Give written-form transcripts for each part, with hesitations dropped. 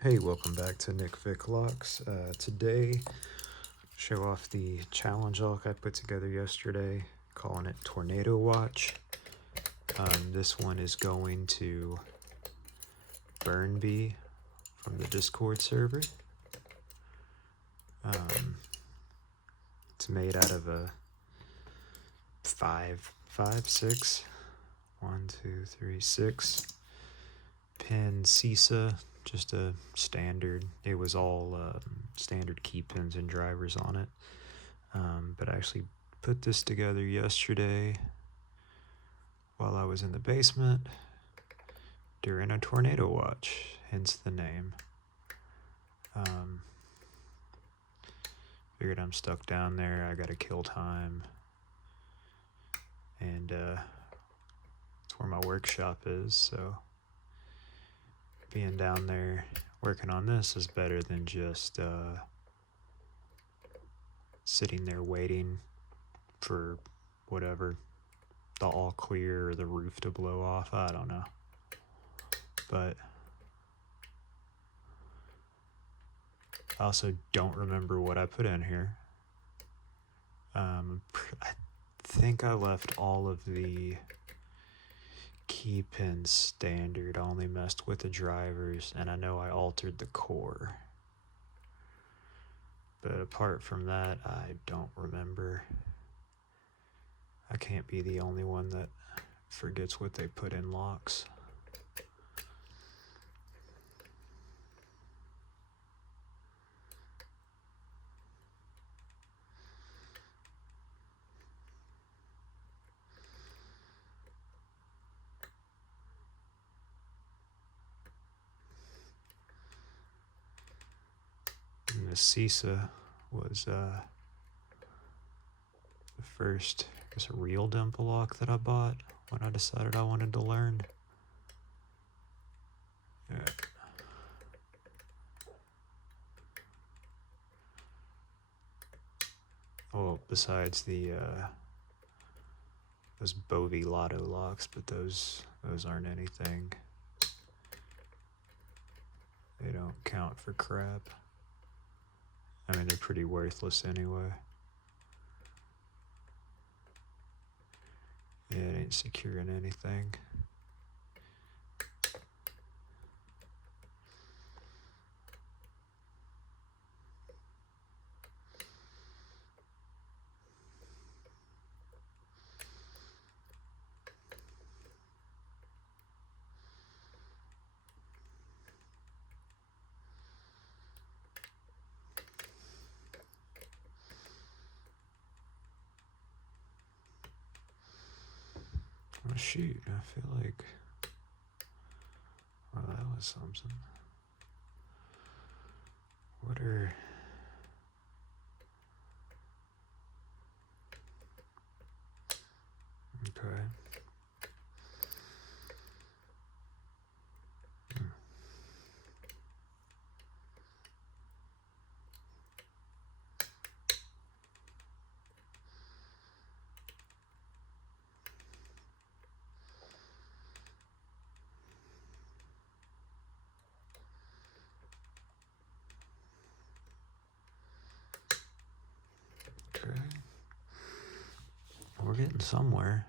Hey, welcome back to Nick Vic Locks. Today, show off the challenge lock I put together yesterday, calling it Tornado Watch. This one is going to Burnby from the Discord server. It's made out of a 6 pin CISA, just a standard. It was all standard key pins and drivers on it. But I actually put this together yesterday while I was in the basement during a tornado watch, hence the name. Figured I'm stuck down there, I gotta kill time, and it's where my workshop is, so being down there working on this is better than just sitting there waiting for whatever, the all clear or the roof to blow off. I don't know, but I also don't remember what I put in here. I think I left all of the key pins standard. I only messed with the drivers, and I know I altered the core. But apart from that, I don't remember. I can't be the only one that forgets what they put in locks. And the CISA was the first, I guess, a real dimple lock that I bought when I decided I wanted to learn. Yeah. Well, besides the those Bovie Lotto locks, but those aren't anything. They don't count for crap. I mean, they're pretty worthless anyway. Yeah, it ain't securing anything. Oh shoot, I feel like, well, that was something. What are... Okay. Okay. We're getting somewhere.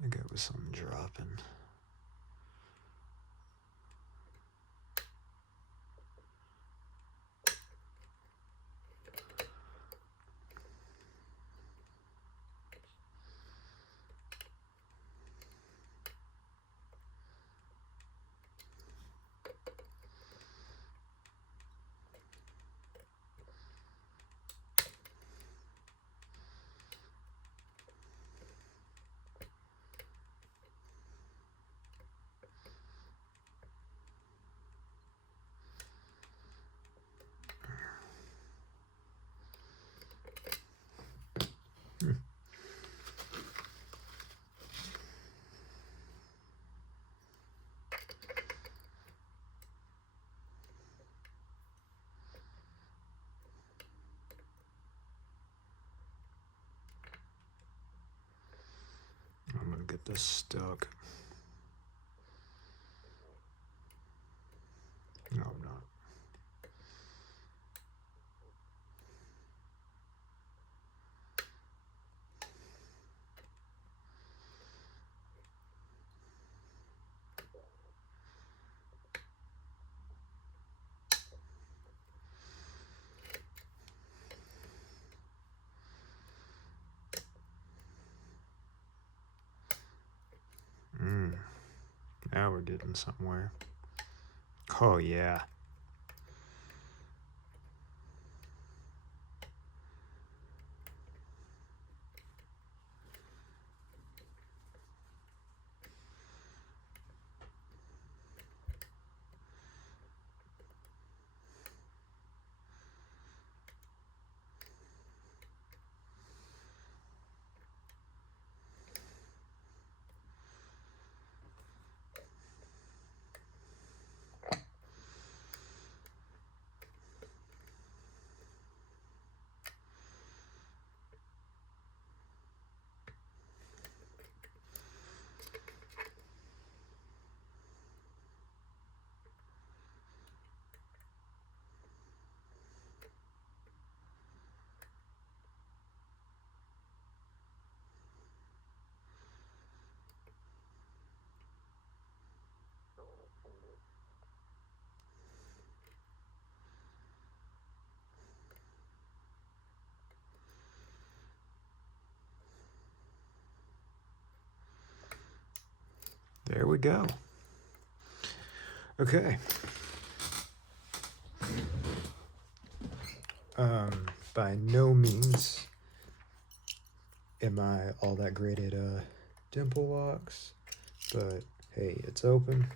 I think it was something dropping. get this stuck. No, I'm not. Now we're getting somewhere. Oh, yeah. There we go. Okay. By no means am I all that great at dimple locks, but hey, it's open.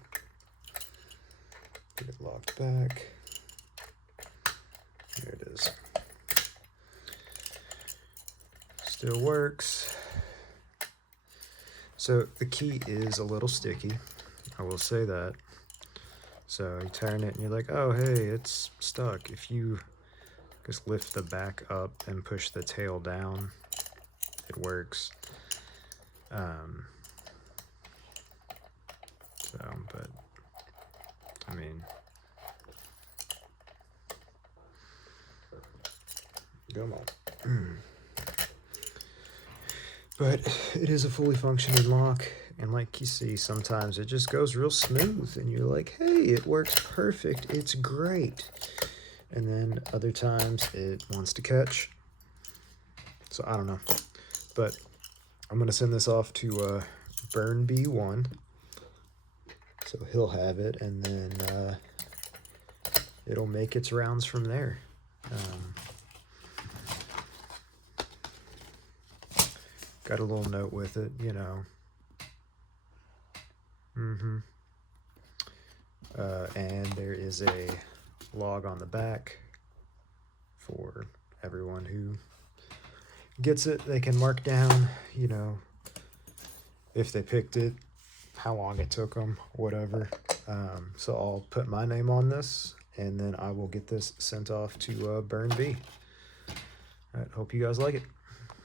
Get it locked back. There it is. Still works. So the key is a little sticky, I will say that. So you turn it and you're like, oh hey, it's stuck. If you just lift the back up and push the tail down, it works. But I mean, come on. But it is a fully functioning lock, and like you see, sometimes it just goes real smooth, and you're like, hey, it works perfect, it's great. And then other times it wants to catch. So I don't know. But I'm going to send this off to Burn B1. So he'll have it, and then it'll make its rounds from there. Got a little note with it, you know. And there is a log on the back for everyone who gets it. They can mark down, you know, if they picked it, how long it took them, whatever. So I'll put my name on this, and then I will get this sent off to Burn B. All right, hope you guys like it.